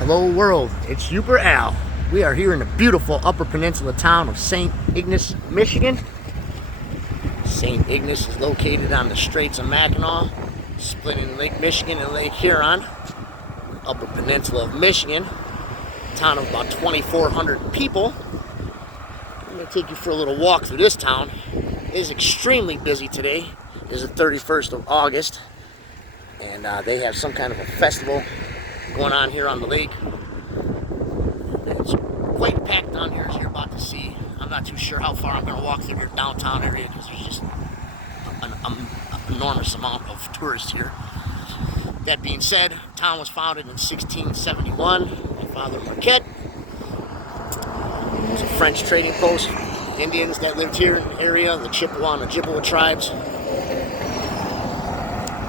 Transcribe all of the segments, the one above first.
Hello world, it's Super Al. We are here in the beautiful Upper Peninsula town of St. Ignace, Michigan. St. Ignace is located on the Straits of Mackinac, splitting Lake Michigan and Lake Huron. Upper Peninsula of Michigan, a town of about 2,400 people. I'm going to take you for a little walk through this town. It is extremely busy today. It is the 31st of August, and they have some kind of a festival going on here on the lake. It's quite packed down here, as you're about to see. I'm not too sure how far I'm going to walk through your downtown area because there's just an enormous amount of tourists here. That being said, the town was founded in 1671 by Father Marquette. It was a French trading post. The Indians that lived here in the area, the Chippewa and Ojibwa tribes,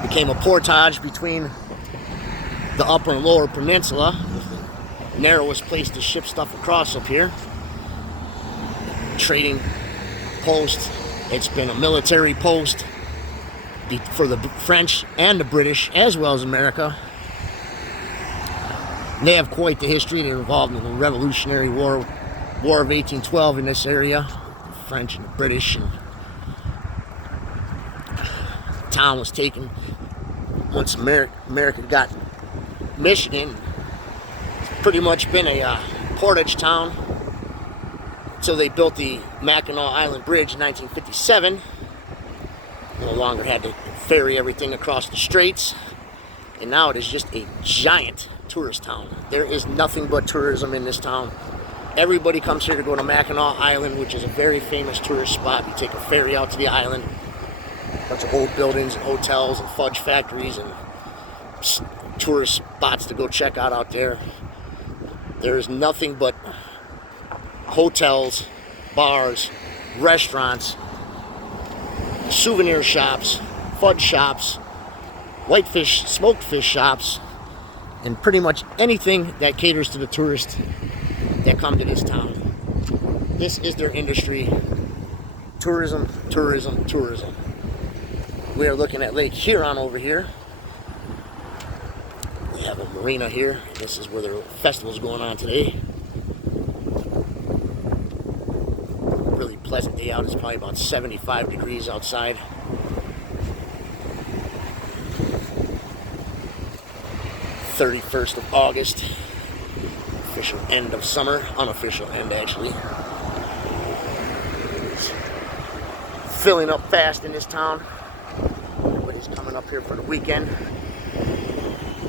became a portage between the upper and lower peninsula, the narrowest place to ship stuff across up here. Trading post. It's been a military post for the French and the British, as well as America. They have quite the history. They're involved in the Revolutionary War of 1812 in this area. The French and the British, and the town was taken once America got Michigan. It's pretty much been a portage town until they built the Mackinac Island Bridge in 1957. No longer had to ferry everything across the straits, and now it is just a giant tourist town. There is nothing but tourism in this town. Everybody comes here to go to Mackinac Island, which is a very famous tourist spot. You take a ferry out to the island, a bunch of old buildings and hotels and fudge factories and tourist spots to go check out there. There is nothing but hotels, bars, restaurants, souvenir shops, fudge shops, whitefish, smoked fish shops, and pretty much anything that caters to the tourists that come to this town. This is their industry. Tourism, tourism, tourism. We are looking at Lake Huron over here. We have a marina here. This is where their festival is going on today. Really pleasant day out. It's probably about 75 degrees outside. '31st of August. Official end of summer. Unofficial end, actually. It's filling up fast in this town. Everybody's coming up here for the weekend.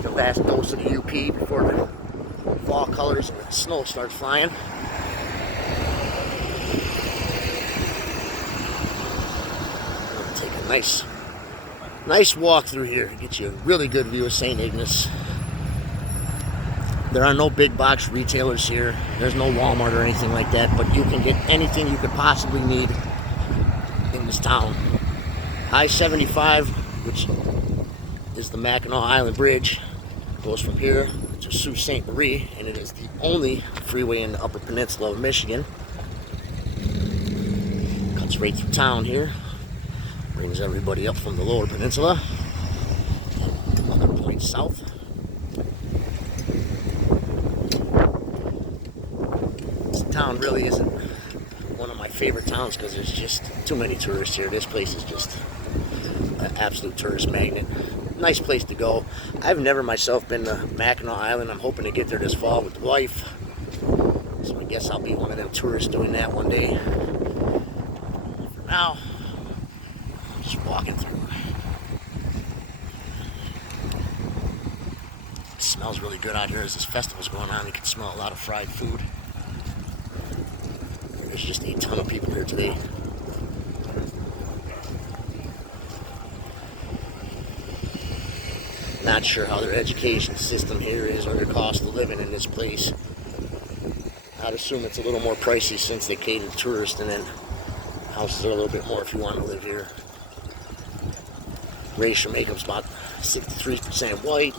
The last dose of the UP before the fall colors and the snow starts flying. We'll take a nice walk through here. Get you a really good view of St. Ignace. There are no big box retailers here. There's no Walmart or anything like that, but you can get anything you could possibly need in this town. I-75, which is the Mackinac Island Bridge, goes from here to Sault Ste. Marie, and it is the only freeway in the Upper Peninsula of Michigan. Cuts right through town here, brings everybody up from the Lower Peninsula, other points south. This town really isn't one of my favorite towns because there's just too many tourists here. This place is just an absolute tourist magnet. Nice place to go. I've never myself been to Mackinac Island. I'm hoping to get there this fall with the wife. So I guess I'll be one of them tourists doing that one day. For now, I'm just walking through. It smells really good out here as this festival's going on. You can smell a lot of fried food. There's just a ton of people here today. Not sure how their education system here is or their cost of living in this place. I'd assume it's a little more pricey since they cater to tourists, and then houses are a little bit more if you want to live here. Racial makeup's about 63% white,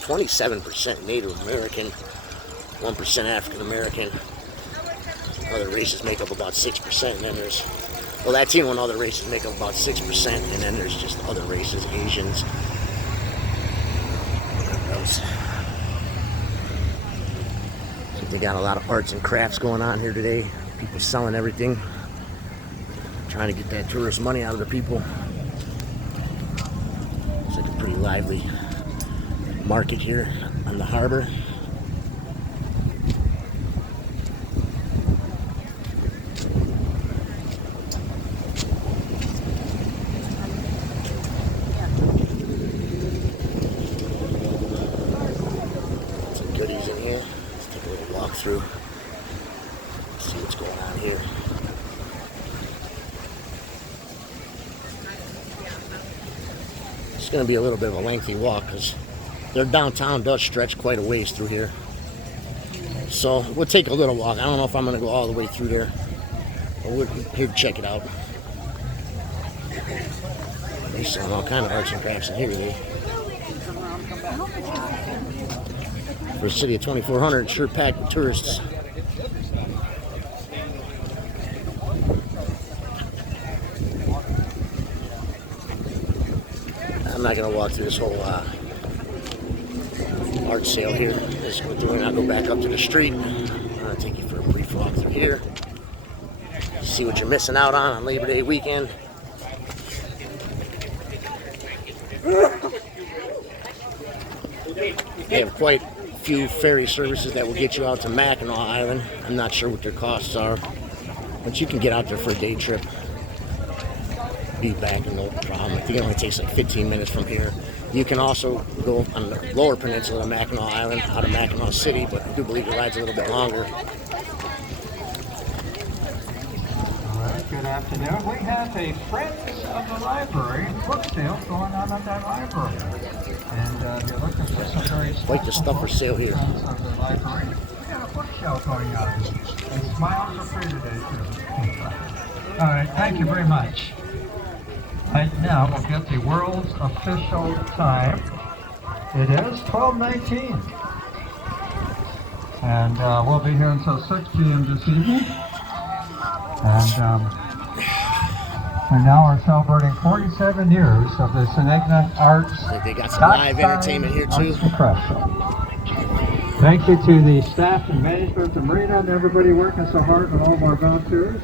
27% Native American, 1% African American. Other races make up about 6%, and then there's, well, Latino and other races make up about 6%, and then there's just other races, Asians. They got a lot of arts and crafts going on here today. People selling everything, trying to get that tourist money out of the people. It's like a pretty lively market here on the harbor. Some goodies in here. Let's take a little walk through. See what's going on here. It's going to be a little bit of a lengthy walk because their downtown does stretch quite a ways through here. So we'll take a little walk. I don't know if I'm going to go all the way through there, but we're here to check it out. They're selling all kind of arts and crafts in here today. For a city of 2,400, sure packed with tourists. I'm not going to walk through this whole art sale here. This is what we're doing. I'll go back up to the street. I'm going to take you for a brief walk through here. See what you're missing out on Labor Day weekend. They have quite a few ferry services that will get you out to Mackinac Island. I'm not sure what their costs are, but you can get out there for a day trip. Be back, no problem. I think it only takes like 15 minutes from here. You can also go on the lower peninsula of Mackinac Island out of Mackinac City, but I do believe the ride's a little bit longer. Good afternoon. We have a Friends of the Library book sale going on at that library. And if you're looking for some very Quite the stuff for sale here. Friends of the Library, we got a bookshelf going on. And smiles are free today, too. All right, thank you very much. Right now, we'll get the world's official time. It is 12:19. And we'll be here until 6 p.m. this evening. And we now are celebrating 47 years of the St.Ignace Arts. They got some live entertainment here too. Thank you to the staff and management of the marina and everybody working so hard and all of our volunteers.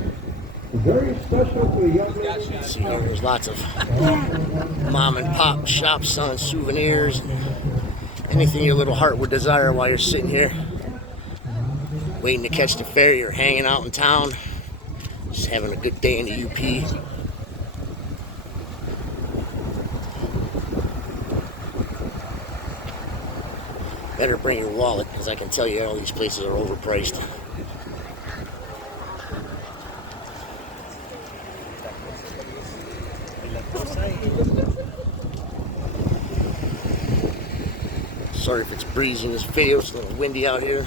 Very special to the young ladies. See here, there's lots of mom and pop shops selling souvenirs and anything your little heart would desire while you're sitting here waiting to catch the ferry or hanging out in town. Just having a good day in the UP. Better bring your wallet, because I can tell you all these places are overpriced. Sorry if it's breezy in this video, it's a little windy out here.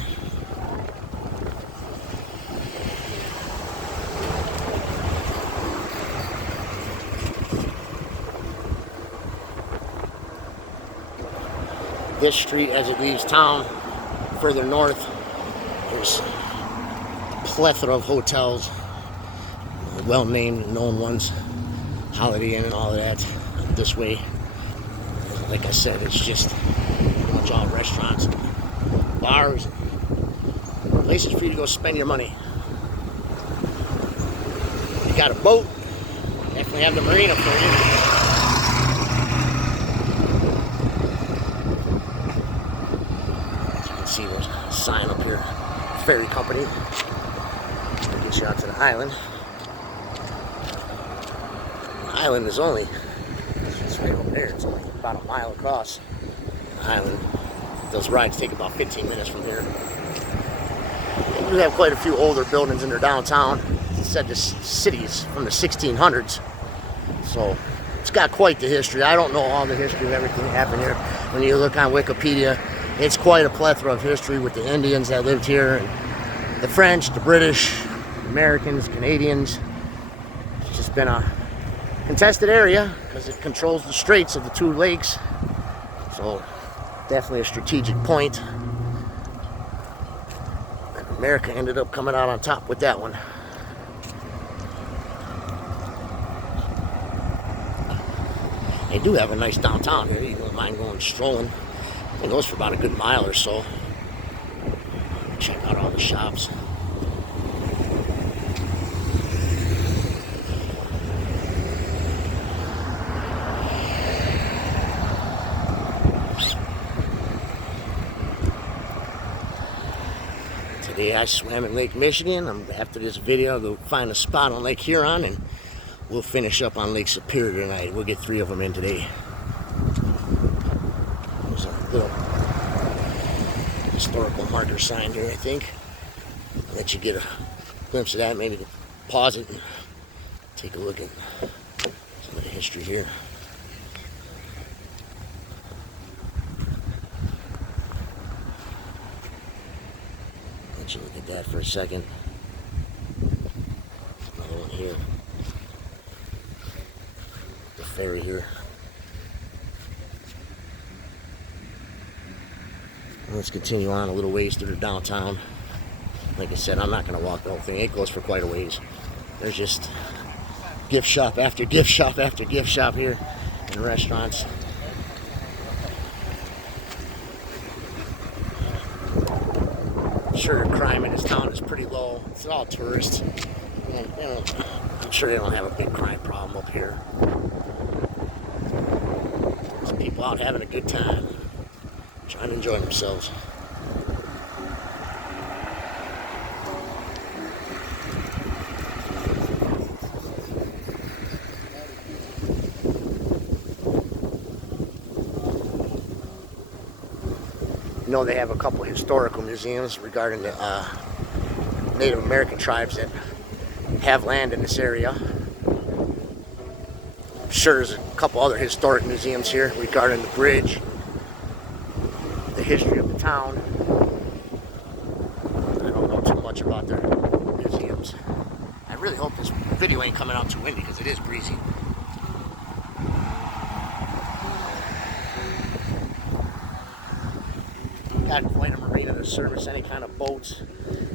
This street, as it leaves town, further north, there's a plethora of hotels, well-named, known ones, Holiday Inn and all of that. This way, like I said, it's just pretty much all restaurants, bars, places for you to go spend your money. If you got a boat, definitely have the marina for you. See, there's a sign up here, ferry company, to get you out to the island. The island is only, it's right over there, it's only about a mile across the island. Those rides take about 15 minutes from here. They do have quite a few older buildings in their downtown. It said this city's from the 1600s, so it's got quite the history. I don't know all the history of everything that happened here. When you look on Wikipedia, it's quite a plethora of history with the Indians that lived here, and the French, the British, Americans, Canadians. It's just been a contested area because it controls the straits of the two lakes. So definitely a strategic point. And America ended up coming out on top with that one. They do have a nice downtown here. You don't mind going strolling. It goes for about a good mile or so. Check out all the shops. Today I swam in Lake Michigan. After this video, I'll go find a spot on Lake Huron and we'll finish up on Lake Superior tonight. We'll get 3 of them in today. There's a little historical marker sign here, I think. I'll let you get a glimpse of that. Maybe pause it and take a look at some of the history here. Let you look at that for a second. Another one here. The ferry here. Let's continue on a little ways through the downtown. Like I said, I'm not going to walk the whole thing. It goes for quite a ways. There's just gift shop after gift shop after gift shop here and restaurants. Sure, crime in this town is pretty low. It's all tourists. And, you know, I'm sure they don't have a big crime problem up here. There's people out having a good time, trying to enjoy themselves. You know, they have a couple historical museums regarding the Native American tribes that have land in this area. I'm sure there's a couple other historic museums here regarding the bridge, the history of the town. I don't know too much about their museums. I really hope this video ain't coming out too windy because it is breezy. Got quite a marina to service any kind of boats.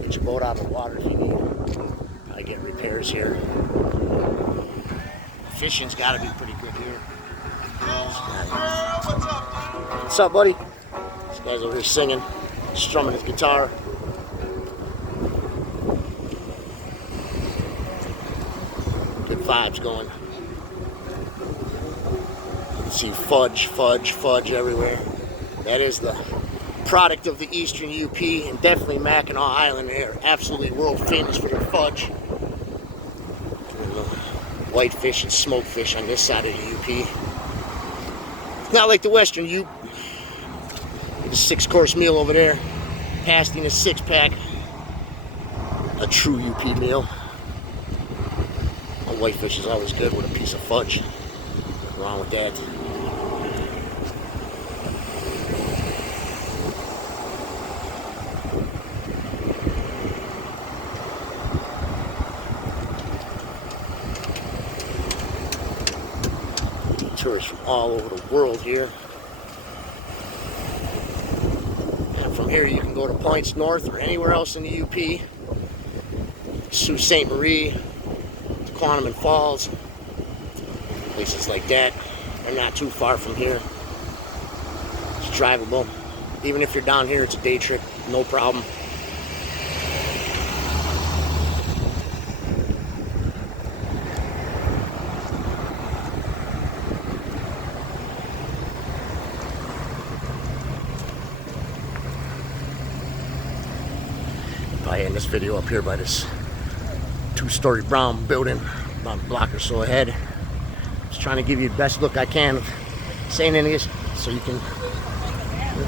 Get your boat out of the water if you need. Probably get repairs here. Fishing's got to be pretty good here. What's up, buddy? This guy's over here singing, strumming his guitar. Good vibes going. You can see fudge everywhere. That is the product of the eastern UP, and definitely Mackinac Island. They are absolutely world famous for their fudge. Whitefish and smoked fish on this side of the UP. It's not like the western UP. Get a 6-course meal over there, pasty in a 6-pack. A true UP meal. A whitefish is always good with a piece of fudge. Nothing wrong with that. Tourists from all over the world here. And from here you can go to points north or anywhere else in the UP. Sault Ste. Marie, to Quantum Falls, places like that. They're not too far from here. It's drivable. Even if you're down here, it's a day trip, no problem. I end this video up here by this 2-story brown building about a block or so ahead. Just trying to give you the best look I can of St. Ignace so you can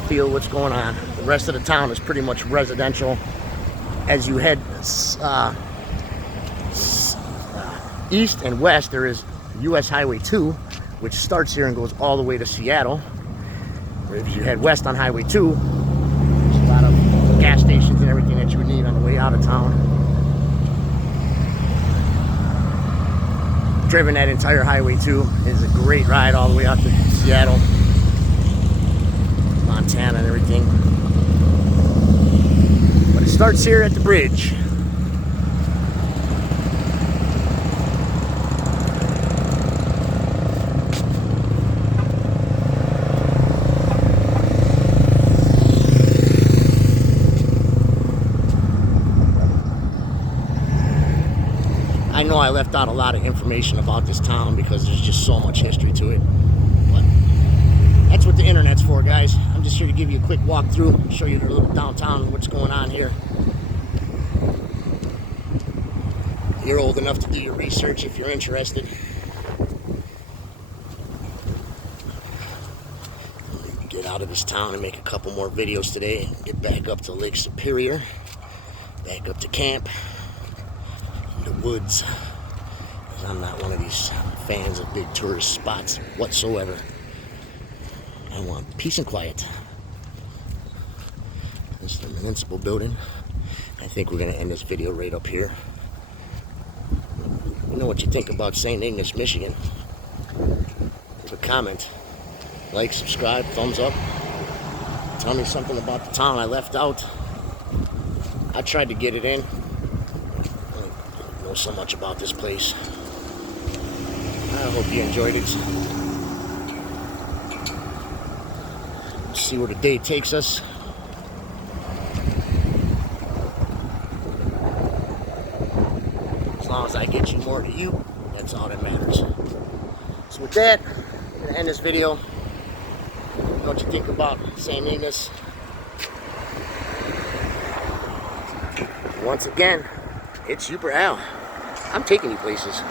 feel what's going on. The rest of the town is pretty much residential. As you head east and west, there is US Highway 2, which starts here and goes all the way to Seattle. If you head west on Highway 2, there's a lot of gas stations and everything that you would need on the way out of town. Driven that entire Highway 2 is a great ride all the way out to Seattle, Montana and everything. But it starts here at the bridge. I know I left out a lot of information about this town because there's just so much history to it. But that's what the internet's for, guys. I'm just here to give you a quick walkthrough, show you the little downtown, what's going on here. You're old enough to do your research if you're interested. Get out of this town and make a couple more videos today and get back up to Lake Superior, back up to camp, in the woods. I'm not one of these fans of big tourist spots whatsoever. I want peace and quiet. This is the municipal building. I think we're going to end this video right up here. You know what you think about St. Ignace, Michigan. Leave a comment. Like, subscribe, thumbs up. Tell me something about the town I left out. I tried to get it in. I don't know so much about this place. I hope you enjoyed it. Let's see where the day takes us. As long as I get you more to you, that's all that matters. So with that, I'm going to end this video. Know what you think about St. Ignace. Once again, it's Super Al. I'm taking you places.